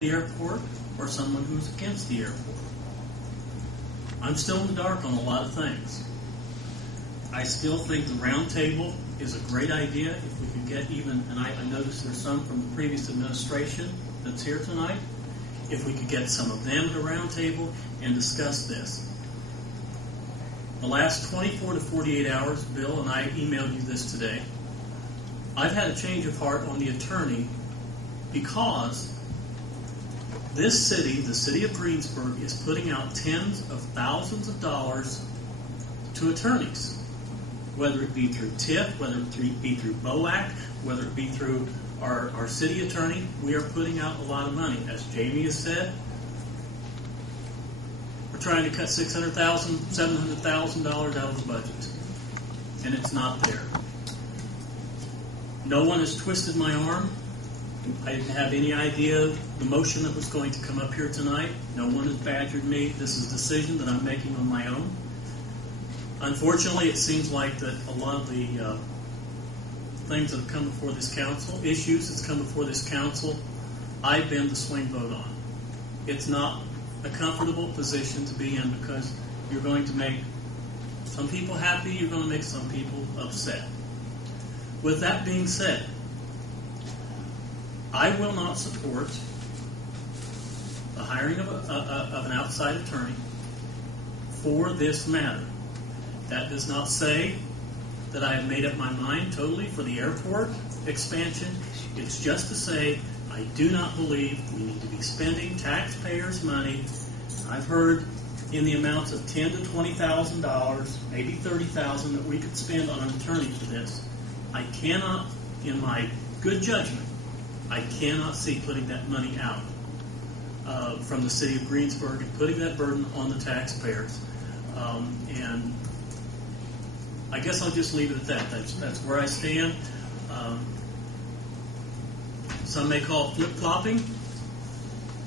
the airport or someone who's against the airport. I'm still in the dark on a lot of things. I still think the round table is a great idea if we could get even, and I noticed there's some from the previous administration that's here tonight, if we could get some of them at a round table and discuss this. The last 24 to 48 hours, Bill and I emailed you this today, I've had a change of heart on the attorney because this city, the city of Greensburg, is putting out tens of thousands of dollars to attorneys, whether it be through TIP, whether it be through BOAC, whether it be through our city attorney. We are putting out a lot of money. As Jamie has said, we're trying to cut $600,000, $700,000 out of the budget, and it's not there. No one has twisted my arm. I didn't have any idea the motion that was going to come up here tonight. No one has badgered me. This is a decision that I'm making on my own. Unfortunately, it seems like that a lot of the things that have come before this council, issues that's come before this council, I've been the swing vote on. It's not a comfortable position to be in because you're going to make some people happy, you're going to make some people upset. With that being said, I will not support the hiring of an outside attorney for this matter. That does not say that I have made up my mind totally for the airport expansion. It's just to say I do not believe we need to be spending taxpayers' money. I've heard in the amounts of $10,000 to $20,000, maybe $30,000 that we could spend on an attorney for this. I cannot, in my good judgment, I cannot see putting that money out from the city of Greensburg and putting that burden on the taxpayers. And I guess I'll just leave it at that. That's where I stand. Some may call it flip-flopping.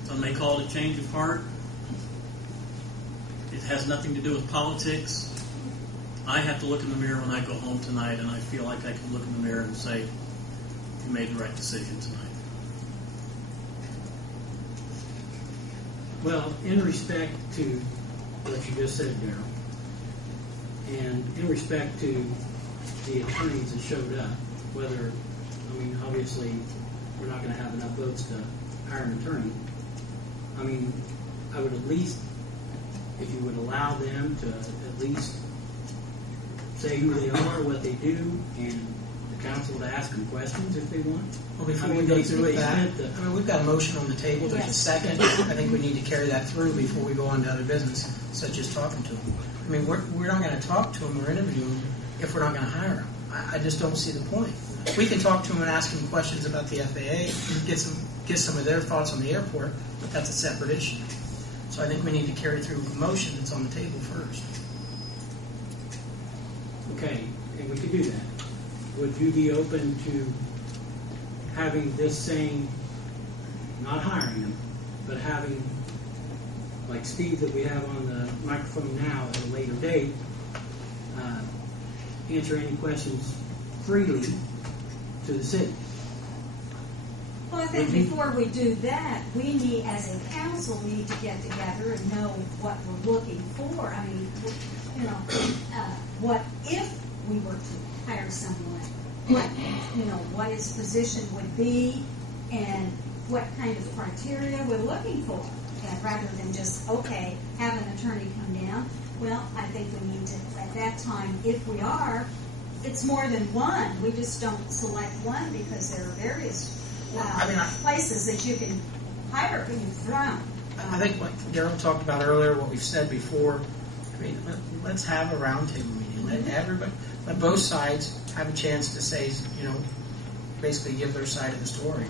Some may call it a change of heart. It has nothing to do with politics. I have to look in the mirror when I go home tonight, and I feel like I can look in the mirror and say, you made the right decision tonight. Well, in respect to what you just said, Darryl, and in respect to the attorneys that showed up, obviously we're not going to have enough votes to hire an attorney. I would at least, if you would allow them to at least say who they are, what they do, and the council to ask them questions if they want. Well, before we go through that, we've got a motion on the table. There's a second. I think we need to carry that through before we go on to other business, such as talking to them. We're not going to talk to them or interview them if we're not going to hire them. I just don't see the point. We can talk to them and ask them questions about the FAA and get some of their thoughts on the airport, but that's a separate issue. So I think we need to carry through the motion that's on the table first. Okay, and we could do that. Would you be open to having this saying, not hiring them, but having, like Steve that we have on the microphone now at a later date, answer any questions freely to the city? Well, I think before we do that, we need, as a council, need to get together and know what we're looking for. What if we were to hire someone? What his position would be, and what kind of criteria we're looking for, rather than just have an attorney come down. Well, I think we need to at that time, if we are, it's more than one. We just don't select one because there are various places that you can hire people from. I think what Darryl talked about earlier, what we've said before, let's have a roundtable meeting. Let both sides have a chance to say, basically give their side of the story.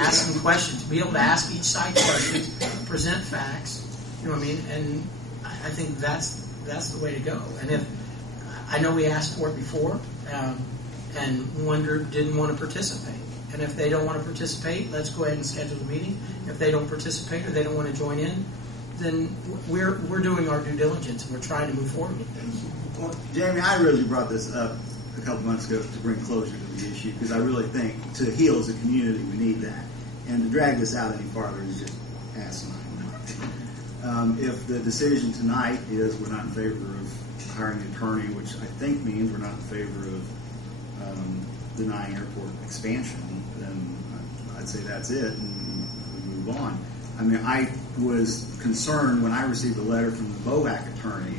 Ask them questions. Be able to ask each side questions, present facts, and I think that's the way to go. And if I know we asked for it before, and didn't want to participate. And if they don't want to participate, let's go ahead and schedule the meeting. If they don't participate or they don't want to join in, then we're doing our due diligence and we're trying to move forward with this. Well, Jamie, I really brought this up a couple months ago to bring closure to the issue because I really think to heal as a community we need that. And to drag this out any farther is just If the decision tonight is we're not in favor of hiring an attorney, which I think means we're not in favor of denying airport expansion, then I'd say that's it, and we move on. I mean, I was concerned when I received a letter from the BOAC attorney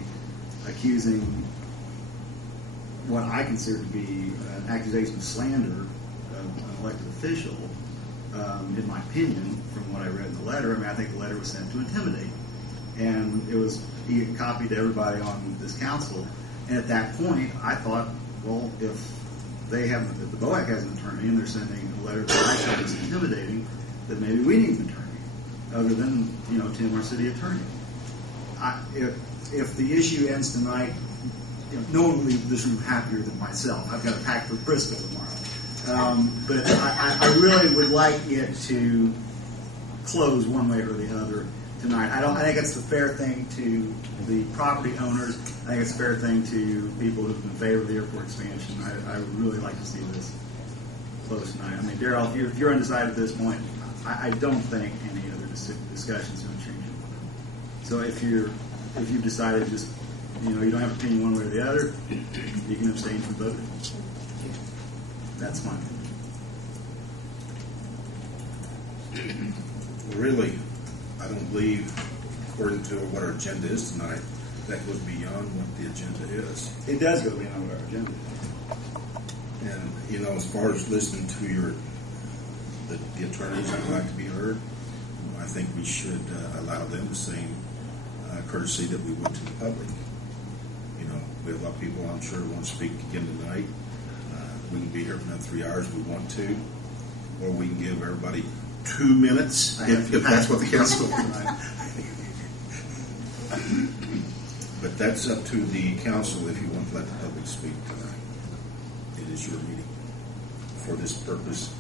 accusing what I consider to be an accusation of slander of an elected official. In my opinion, from what I read in the letter, I mean, I think the letter was sent to intimidate. And it was copied to everybody on this council. And at that point, I thought, well, if the BOAC has an attorney and they're sending a letter that I thought was intimidating, then maybe we need an attorney, other than, Tim, our city attorney. If the issue ends tonight, no one will leave this room happier than myself. I've got a pack for Bristol tomorrow. But I really would like it to close one way or the other tonight. I think it's the fair thing to the property owners. I think it's a fair thing to people who've been in favor of the airport expansion. I would really like to see this close tonight. I mean, Darrell, if you're undecided at this point, I don't think any other discussion is going to change it. So if you've decided just, you don't have an opinion one way or the other, you can abstain from voting. That's fine. Really, I don't believe, according to what our agenda is tonight, that goes beyond what the agenda is. It does go beyond what our agenda is. And, as far as listening to the attorneys who would like to be heard, I think we should allow them the same courtesy that we would to the public. We have a lot of people, I'm sure, want to speak again tonight. We can be here for another 3 hours if we want to, or we can give everybody 2 minutes if that's what the council. But that's up to the council if you want to let the public speak tonight. It is your meeting for this purpose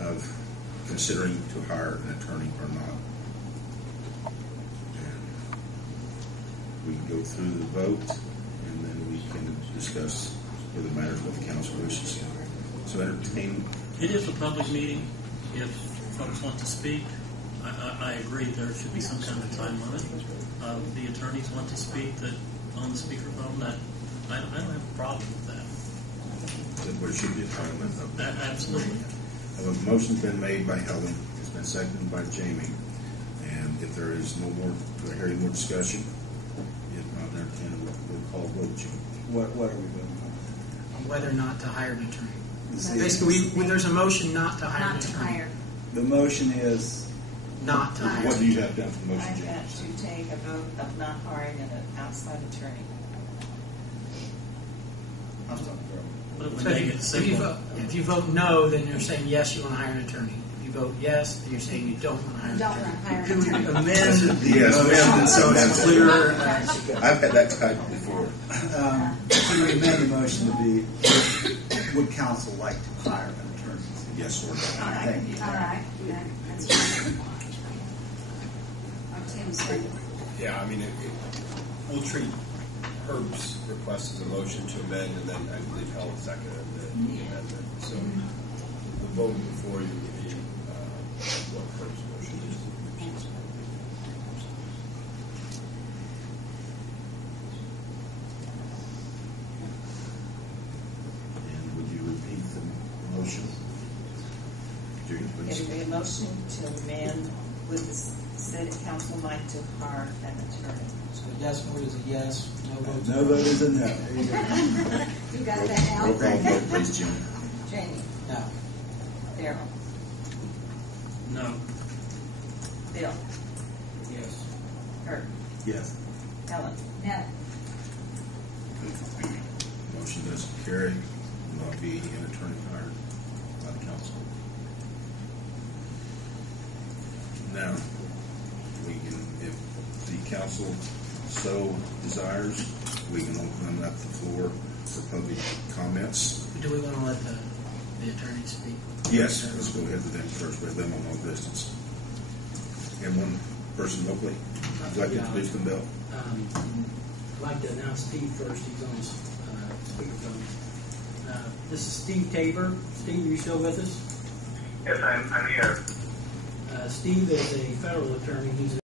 of considering to hire an attorney or not. And we can go through the vote, and then we can discuss the matters what the council wishes. So entertain. It is a public meeting. If folks want to speak, I agree there should be some kind of time limit. The attorneys want to speak on the speakerphone. I don't have a problem with that. That there should be a time limit of that. Absolutely. A motion's been made by Helen. It's been seconded by Jamie. And if there is no more, do I hear any more discussion? If not, entertain we'll call vote. What are we voting on? Whether or not to hire an attorney. See, Basically, there's a motion not to hire an Not to attorney. hire. The motion is Not to hire. What do you have down for the motion, I've Jamie? got to take a vote of not hiring an outside attorney. I'm sorry. What if we So make it if you simple? if you vote no, then you're saying yes, you want to hire an attorney. If you vote yes, then you're saying you don't want to hire an Don't attorney. want to hire an Can we attorney. amend the Yes, motion so it's clearer? I've had that type before. Can we amend the motion to be, would council like to hire an attorney? Yes or no. Thank you. All right, that's fine. Tim said, Yeah, I mean, we'll treat Herb's request as a motion to amend, and then I believe Helen seconded the amendment. So the vote before you would be what Herb's motion is. And would you repeat the motion? Judy, It please. would be a motion to amend with the city council like to hire an attorney. So yes vote is a yes, no vote is a No vote is a no. There you go. you got that Roll call now? vote, please, Jim. Jamie, no. Darrell, No. Bill, Yes. Herb, Yes. Helen. No. Motion doesn't carry. Will not be an attorney hired by the council. Now, we can, if the council so desires, we can open up the floor for public comments. Do we want to let the attorney speak? Yes, let's go ahead with them first. We have them on long distance. And one person locally. Would you like to introduce them, Bill? I'd like to announce Steve first. He's on speakerphone. This is Steve Tabor. Steve, are you still with us? Yes, I'm here. Steve is a federal attorney. He's